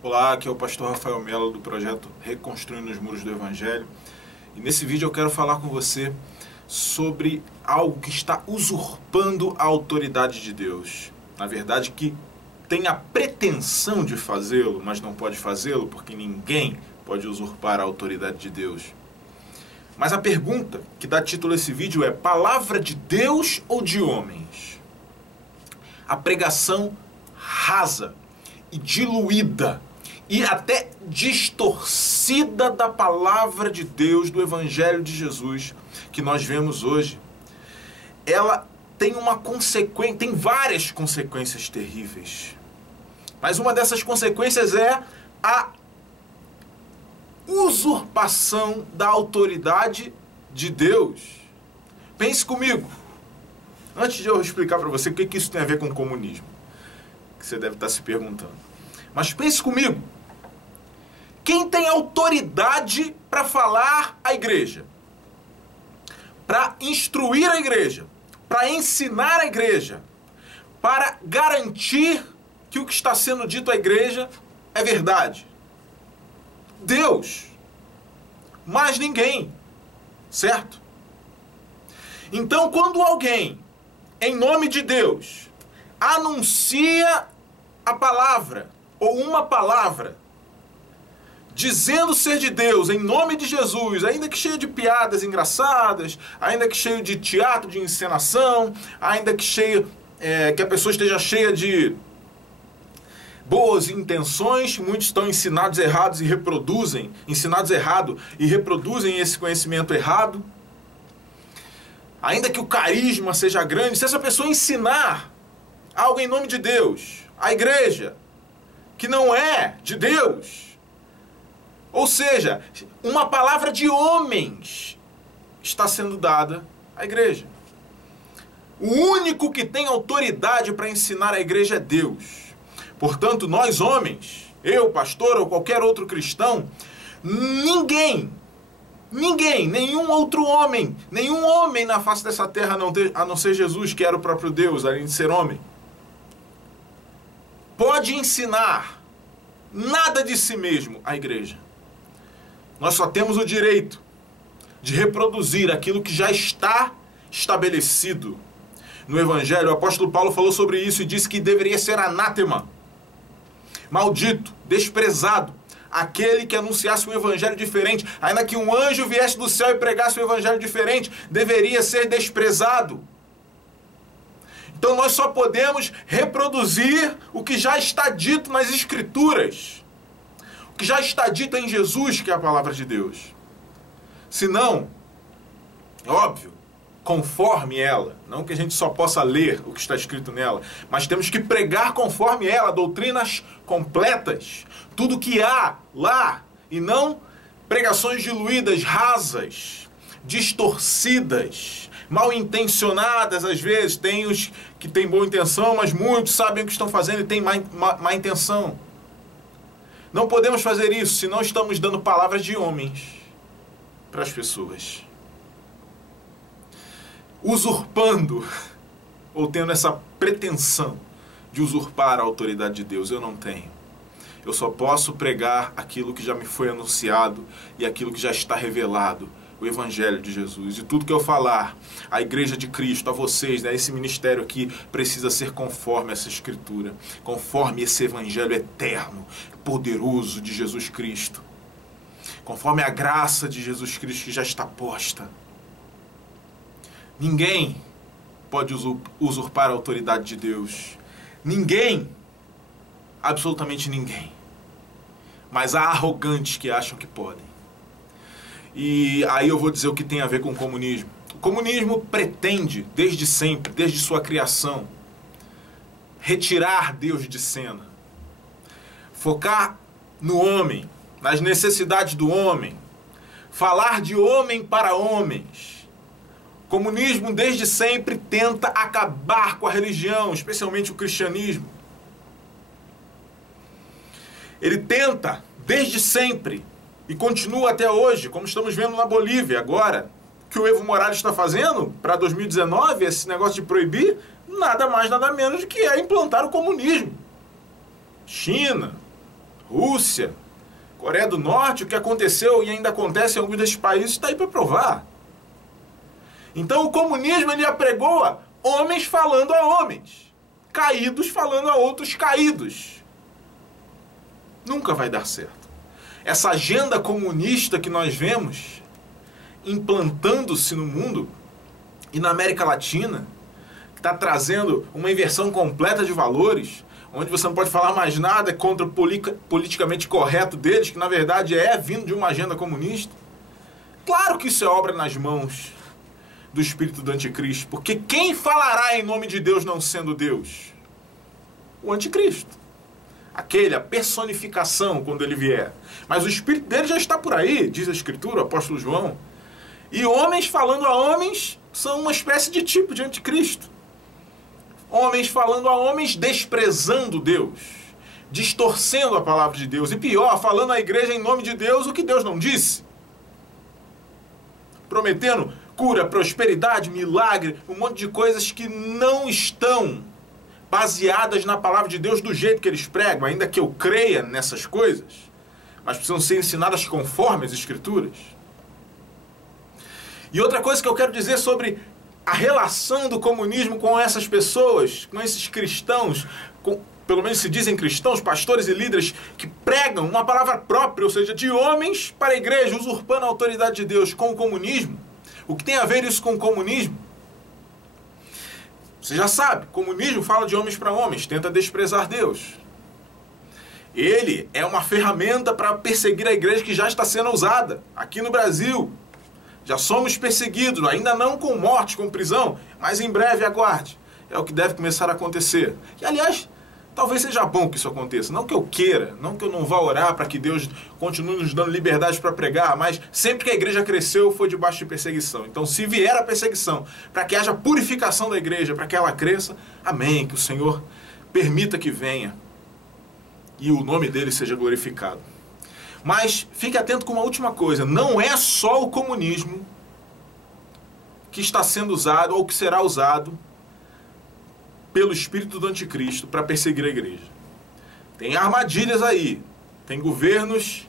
Olá, aqui é o pastor Rafael Mello do projeto Reconstruindo os Muros do Evangelho. E nesse vídeo eu quero falar com você sobre algo que está usurpando a autoridade de Deus. Na verdade, que tem a pretensão de fazê-lo, mas não pode fazê-lo porque ninguém pode usurpar a autoridade de Deus. Mas a pergunta que dá título a esse vídeo é: palavra de Deus ou de homens? A pregação rasa e diluída e até distorcida da palavra de Deus, do Evangelho de Jesus, que nós vemos hoje, ela tem tem várias consequências terríveis. Mas uma dessas consequências é a usurpação da autoridade de Deus. Pense comigo. Antes de eu explicar para você o que isso tem a ver com o comunismo, que você deve estar se perguntando. Mas pense comigo. Quem tem autoridade para falar à igreja? Para instruir a igreja? Para ensinar a igreja? Para garantir que o que está sendo dito à igreja é verdade? Deus. Mais ninguém. Certo? Então, quando alguém, em nome de Deus, anuncia a palavra, ou uma palavra, dizendo ser de Deus, em nome de Jesus, ainda que cheio de piadas engraçadas, ainda que cheio de teatro de encenação, ainda que que a pessoa esteja cheia de boas intenções, muitos estão ensinados errado e reproduzem esse conhecimento errado. Ainda que o carisma seja grande, se essa pessoa ensinar algo em nome de Deus, a igreja, que não é de Deus, ou seja, uma palavra de homens está sendo dada à igreja. O único que tem autoridade para ensinar a igreja é Deus. Portanto, nós homens, eu, pastor ou qualquer outro cristão, nenhum homem na face dessa terra a não ser Jesus, que era o próprio Deus, além de ser homem, pode ensinar nada de si mesmo à igreja. Nós só temos o direito de reproduzir aquilo que já está estabelecido no Evangelho. O apóstolo Paulo falou sobre isso e disse que deveria ser anátema, maldito, desprezado, aquele que anunciasse um evangelho diferente. Ainda que um anjo viesse do céu e pregasse um evangelho diferente, deveria ser desprezado. Então nós só podemos reproduzir o que já está dito nas Escrituras, o que já está dito em Jesus, que é a palavra de Deus. Senão, é óbvio, conforme ela, não que a gente só possa ler o que está escrito nela, mas temos que pregar conforme ela, doutrinas completas, tudo que há lá, e não pregações diluídas, rasas, distorcidas, mal intencionadas às vezes. Tem os que têm boa intenção, mas muitos sabem o que estão fazendo e têm má intenção. Não podemos fazer isso, senão estamos dando palavras de homens para as pessoas, usurpando, ou tendo essa pretensão de usurpar a autoridade de Deus. Eu não tenho. Eu só posso pregar aquilo que já me foi anunciado e aquilo que já está revelado, o Evangelho de Jesus. E tudo que eu falar à Igreja de Cristo, a vocês, né, esse ministério aqui, precisa ser conforme essa Escritura, conforme esse Evangelho eterno, poderoso de Jesus Cristo, conforme a graça de Jesus Cristo que já está posta. Ninguém pode usurpar a autoridade de Deus. Ninguém, absolutamente ninguém. Mas há arrogantes que acham que podem. E aí eu vou dizer o que tem a ver com o comunismo. O comunismo pretende, desde sempre, desde sua criação, retirar Deus de cena. Focar no homem, nas necessidades do homem. Falar de homem para homens. O comunismo, desde sempre, tenta acabar com a religião, especialmente o cristianismo. Ele tenta, desde sempre, e continua até hoje, como estamos vendo na Bolívia agora, que o Evo Morales está fazendo para 2019, esse negócio de proibir, nada mais, nada menos do que é implantar o comunismo. China, Rússia, Coreia do Norte, o que aconteceu e ainda acontece em alguns desses países, está aí para provar. Então o comunismo ele apregoa homens falando a homens, caídos falando a outros caídos. Nunca vai dar certo. Essa agenda comunista que nós vemos implantando-se no mundo e na América Latina, que está trazendo uma inversão completa de valores, onde você não pode falar mais nada contra o politicamente correto deles, que na verdade é vindo de uma agenda comunista. Claro que isso é obra nas mãos do espírito do anticristo, porque quem falará em nome de Deus não sendo Deus? O anticristo. A personificação quando ele vier. Mas o espírito dele já está por aí, diz a Escritura, o apóstolo João. E homens falando a homens são uma espécie de tipo de anticristo. Homens falando a homens desprezando Deus, distorcendo a palavra de Deus. E pior, falando à igreja em nome de Deus o que Deus não disse. Prometendo cura, prosperidade, milagre, um monte de coisas que não estão baseadas na palavra de Deus do jeito que eles pregam, ainda que eu creia nessas coisas, mas precisam ser ensinadas conforme as Escrituras. E outra coisa que eu quero dizer sobre a relação do comunismo com essas pessoas, com esses cristãos, pelo menos se dizem cristãos, pastores e líderes que pregam uma palavra própria, ou seja, de homens para a igreja, usurpando a autoridade de Deus com o comunismo. O que tem a ver isso com o comunismo? Você já sabe, comunismo fala de homens para homens, tenta desprezar Deus. Ele é uma ferramenta para perseguir a igreja que já está sendo usada aqui no Brasil. Já somos perseguidos, ainda não com morte, com prisão, mas em breve aguarde. É o que deve começar a acontecer. E aliás, talvez seja bom que isso aconteça. Não que eu queira, não que eu não vá orar para que Deus continue nos dando liberdade para pregar, mas sempre que a igreja cresceu foi debaixo de perseguição. Então se vier a perseguição, para que haja purificação da igreja, para que ela cresça, amém, que o Senhor permita que venha e o nome dele seja glorificado. Mas fique atento com uma última coisa, não é só o comunismo que está sendo usado ou que será usado pelo espírito do anticristo para perseguir a igreja. Tem armadilhas aí, tem governos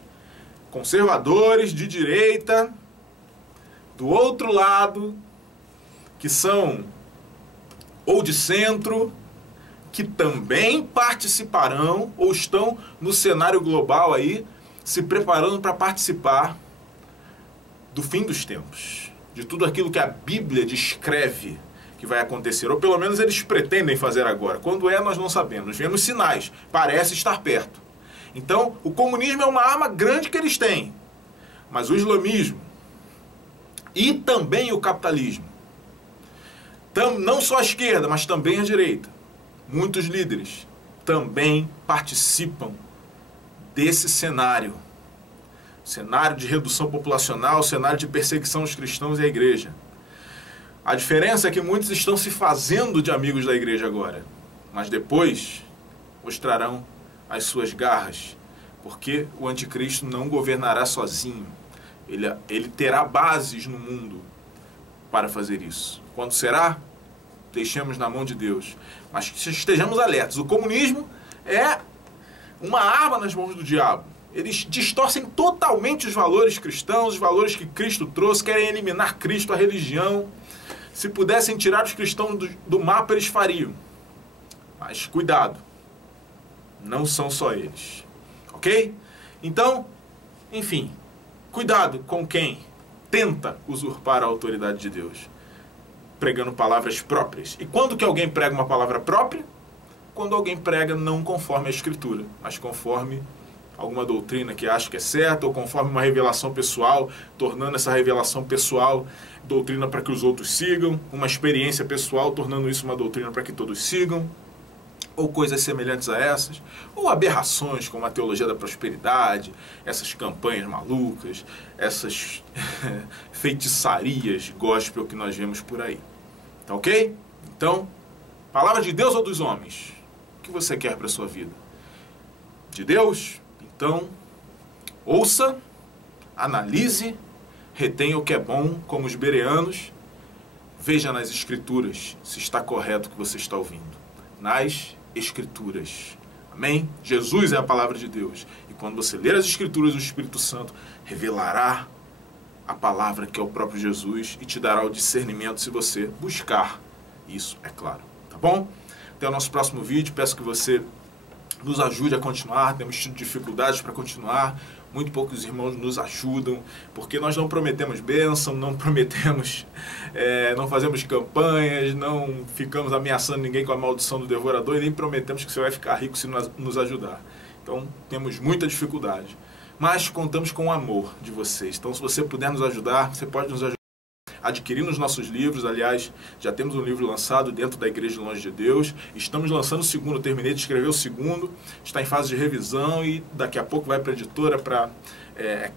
conservadores de direita do outro lado que são ou de centro, que também participarão ou estão no cenário global aí se preparando para participar do fim dos tempos, de tudo aquilo que a Bíblia descreve que vai acontecer, ou pelo menos eles pretendem fazer agora. Quando é, nós não sabemos. Vemos sinais, parece estar perto. Então, o comunismo é uma arma grande que eles têm, mas o islamismo e também o capitalismo, não só a esquerda, mas também a direita, muitos líderes também participam desse cenário de redução populacional, cenário de perseguição aos cristãos e à igreja. A diferença é que muitos estão se fazendo de amigos da igreja agora, mas depois mostrarão as suas garras, porque o anticristo não governará sozinho. Ele terá bases no mundo para fazer isso. Quando será? Deixemos na mão de Deus. Mas que estejamos alertos. O comunismo é uma arma nas mãos do diabo. Eles distorcem totalmente os valores cristãos, os valores que Cristo trouxe, querem eliminar Cristo, a religião. Se pudessem tirar os cristãos do mapa, eles fariam. Mas cuidado, não são só eles. Ok? Então, enfim, cuidado com quem tenta usurpar a autoridade de Deus, pregando palavras próprias. E quando que alguém prega uma palavra própria? Quando alguém prega não conforme a Escritura, mas conforme alguma doutrina que acha que é certa, ou conforme uma revelação pessoal, tornando essa revelação pessoal doutrina para que os outros sigam, uma experiência pessoal, tornando isso uma doutrina para que todos sigam, ou coisas semelhantes a essas, ou aberrações como a teologia da prosperidade, essas campanhas malucas, essas feitiçarias gospel que nós vemos por aí. Tá ok? Então, palavra de Deus ou dos homens? O que você quer para a sua vida? De Deus? Então, ouça, analise, retenha o que é bom, como os bereanos, veja nas Escrituras se está correto o que você está ouvindo. Nas Escrituras. Amém? Jesus é a palavra de Deus. E quando você ler as Escrituras, o Espírito Santo revelará a palavra que é o próprio Jesus e te dará o discernimento se você buscar isso, é claro. Tá bom? Até o nosso próximo vídeo. Peço que você nos ajude a continuar. Temos tido dificuldades para continuar. Muito poucos irmãos nos ajudam, porque nós não prometemos bênção, não prometemos, não fazemos campanhas, não ficamos ameaçando ninguém com a maldição do devorador e nem prometemos que você vai ficar rico se nos ajudar. Então, temos muita dificuldade. Mas contamos com o amor de vocês. Então, se você puder nos ajudar, você pode nos ajudar adquirindo os nossos livros. Aliás, já temos um livro lançado dentro da Igreja Longe de Deus. Estamos lançando o segundo, terminei de escrever o segundo, está em fase de revisão e daqui a pouco vai para a editora para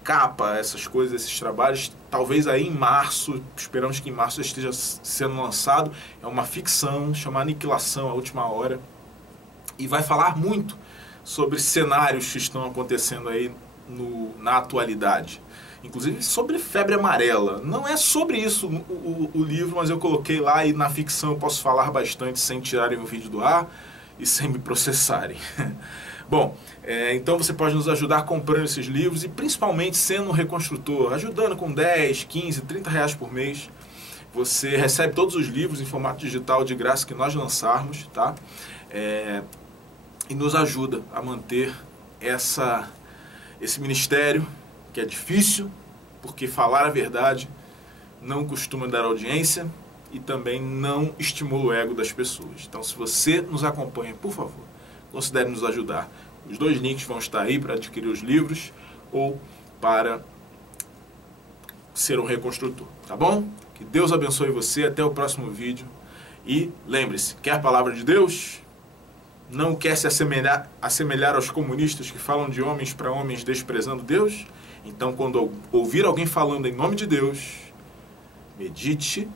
capa, essas coisas, esses trabalhos. Talvez aí em março, esperamos que em março esteja sendo lançado. É uma ficção chamada Aniquilação, a Última Hora, e vai falar muito sobre cenários que estão acontecendo aí na atualidade. Inclusive sobre febre amarela. Não é sobre isso o livro, mas eu coloquei lá e na ficção eu posso falar bastante sem tirarem o vídeo do ar e sem me processarem. Bom, então você pode nos ajudar comprando esses livros e principalmente sendo um reconstrutor, ajudando com 10, 15, 30 reais por mês. Você recebe todos os livros em formato digital de graça que nós lançarmos, tá? E nos ajuda a manter esse ministério, que é difícil, porque falar a verdade não costuma dar audiência e também não estimula o ego das pessoas. Então, se você nos acompanha, por favor, considere nos ajudar. Os 2 links vão estar aí para adquirir os livros ou para ser um reconstrutor, tá bom? Que Deus abençoe você, até o próximo vídeo. E lembre-se, quer a palavra de Deus? Não quer se assemelhar aos comunistas que falam de homens para homens desprezando Deus? Então, quando ouvir alguém falando em nome de Deus, medite,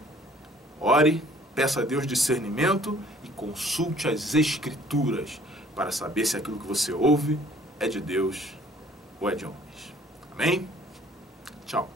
ore, peça a Deus discernimento e consulte as Escrituras para saber se aquilo que você ouve é de Deus ou é de homens. Amém? Tchau.